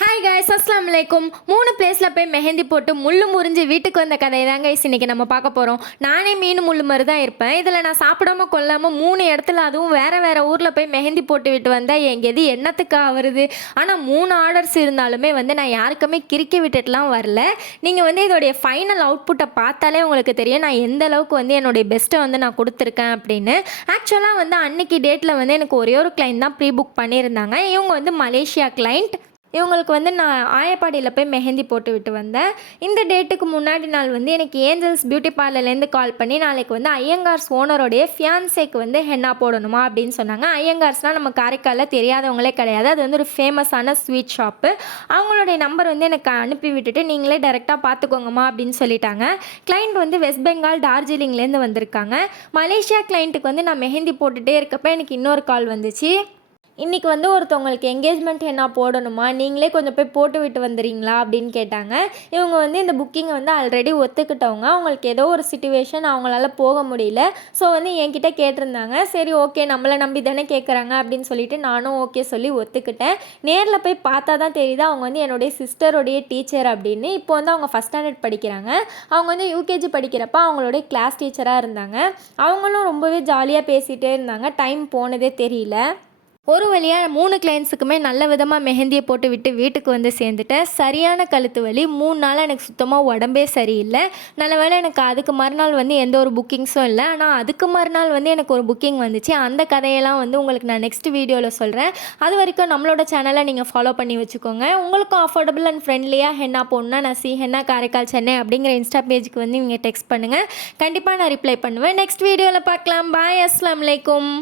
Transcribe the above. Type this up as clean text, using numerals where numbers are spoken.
Hi guys, அஸ்ஸலாமு அலைக்கும். 3 பிளேஸில் போய் மெஹந்தி போட்டு முள்ளு முறிஞ்சு வீட்டுக்கு வந்த கதையை தான் கைஸ் இன்றைக்கி நம்ம பார்க்க போகிறோம். நானே மீன் முள்ளு மாதிரி தான் இருப்பேன். இதில் நான் சாப்பிடாம கொள்ளாமல் 3 இடத்துல, அதுவும் வேறு ஊரில் போய் மெஹந்தி போட்டு விட்டு வந்தால் எங்கேது என்னத்துக்கு வருது. ஆனால் 3 ஆர்டர்ஸ் இருந்தாலுமே நான் யாருக்குமே கிறுக்கி விட்டுட்டுலாம் வரல. நீங்கள் இதோடைய ஃபைனல் அவுட்புட்டை பார்த்தாலே உங்களுக்கு தெரியும் நான் எந்த அளவுக்கு என்னுடைய பெஸ்ட்டை நான் கொடுத்துருக்கேன் அப்படின்னு. ஆக்சுவலாக அன்னைக்கு டேட்டில் எனக்கு ஒரே ஒரு கிளைண்ட் தான் ப்ரீ புக் பண்ணியிருந்தாங்க. இவங்க மலேசியா கிளைண்ட். இவங்களுக்கு நான் ஆயப்பாடியில் போய் மெஹந்தி போட்டு விட்டு வந்தேன். இந்த டேட்டுக்கு முன்னாடி நாள் எனக்கு ஏஞ்சல்ஸ் பியூட்டி பார்லர்லேருந்து கால் பண்ணி நாளைக்கு ஐயங்கார்ஸ் ஓனரோடைய ஃபியான்சேக்கு ஹென்னா போடணுமா அப்படின்னு சொன்னாங்க. ஐயங்கார்ஸ்னால் நம்ம காரைக்காலில் தெரியாதவங்களே கிடையாது. அது ஒரு ஃபேமஸான ஸ்வீட் ஷாப்பு. அவங்களுடைய நம்பர் எனக்கு அனுப்பி விட்டுட்டு நீங்களே டைரெக்டாக பார்த்துக்கோங்கம்மா அப்படின்னு சொல்லிட்டாங்க. கிளைண்ட் வெஸ்ட் பெங்கால் டார்ஜிலிங்லேருந்து வந்திருக்காங்க. மலேசியா கிளைண்ட்டுக்கு நான் மெஹந்தி போட்டுகிட்டே இருக்கப்போ எனக்கு இன்னொரு கால் வந்துச்சு. இன்றைக்கி ஒருத்தவங்களுக்கு என்கேஜ்மெண்ட் என்ன போடணுமா, நீங்களே கொஞ்சம் போய் போட்டு விட்டு வந்துடுறீங்களா அப்படின்னு கேட்டாங்க. இவங்க இந்த புக்கிங்கை ஆல்ரெடி ஒத்துக்கிட்டவங்க. அவங்களுக்கு ஏதோ ஒரு சிச்சுவேஷன் அவங்களால போக முடியல. ஸோ என்கிட்ட கேட்டிருந்தாங்க. சரி ஓகே, நம்மளை நம்பி தானே கேட்குறாங்க அப்படின்னு சொல்லிட்டு நானும் ஓகே சொல்லி ஒத்துக்கிட்டேன். நேரில் போய் பார்த்தா தான் தெரியுது அவங்க என்னுடைய சிஸ்டருடைய டீச்சர் அப்படின்னு. இப்போ அவங்க ஃபஸ்ட் ஸ்டாண்டர்ட் படிக்கிறாங்க. அவங்க யூகேஜி படிக்கிறப்ப அவங்களுடைய கிளாஸ் டீச்சராக இருந்தாங்க. அவங்களும் ரொம்பவே ஜாலியாக பேசிகிட்டே இருந்தாங்க. டைம் போனதே தெரியல. ஒரு வழியாக 3 கிளைண்ட்ஸுக்குமே நல்ல விதமாக மெஹந்தியை போட்டு விட்டு வீட்டுக்கு சேர்ந்துட்டேன். சரியான கழுத்து வலி 3 நாளாக எனக்கு சுத்தமாக உடம்பே சரியில்லை. நல்ல வேளை எனக்கு அதுக்கு மறுநாள் எந்த ஒரு புக்கிங்ஸும் இல்லை. ஆனால் அதுக்கு மறுநாள் எனக்கு ஒரு புக்கிங் வந்துச்சு. அந்த கதையெல்லாம் உங்களுக்கு நான் நெக்ஸ்ட் வீடியோவில் சொல்கிறேன். அது வரைக்கும் நம்மளோட சேனலை நீங்கள் ஃபாலோ பண்ணி வச்சுக்கோங்க. உங்களுக்கும் அஃபோர்டபுள் அண்ட் ஃப்ரெண்ட்லியாக ஹென்னா போடணுன்னா நான் ஹென்னா காரைக்கால் சென்னை அப்படிங்கிற இன்ஸ்டா பேஜுக்கு நீங்கள் டெக்ஸ்ட் பண்ணுங்கள். கண்டிப்பாக நான் ரிப்ளை பண்ணுவேன். நெக்ஸ்ட் வீடியோவில் பார்க்கலாம். பாய், அஸ்ஸலாமு அலைக்கும்.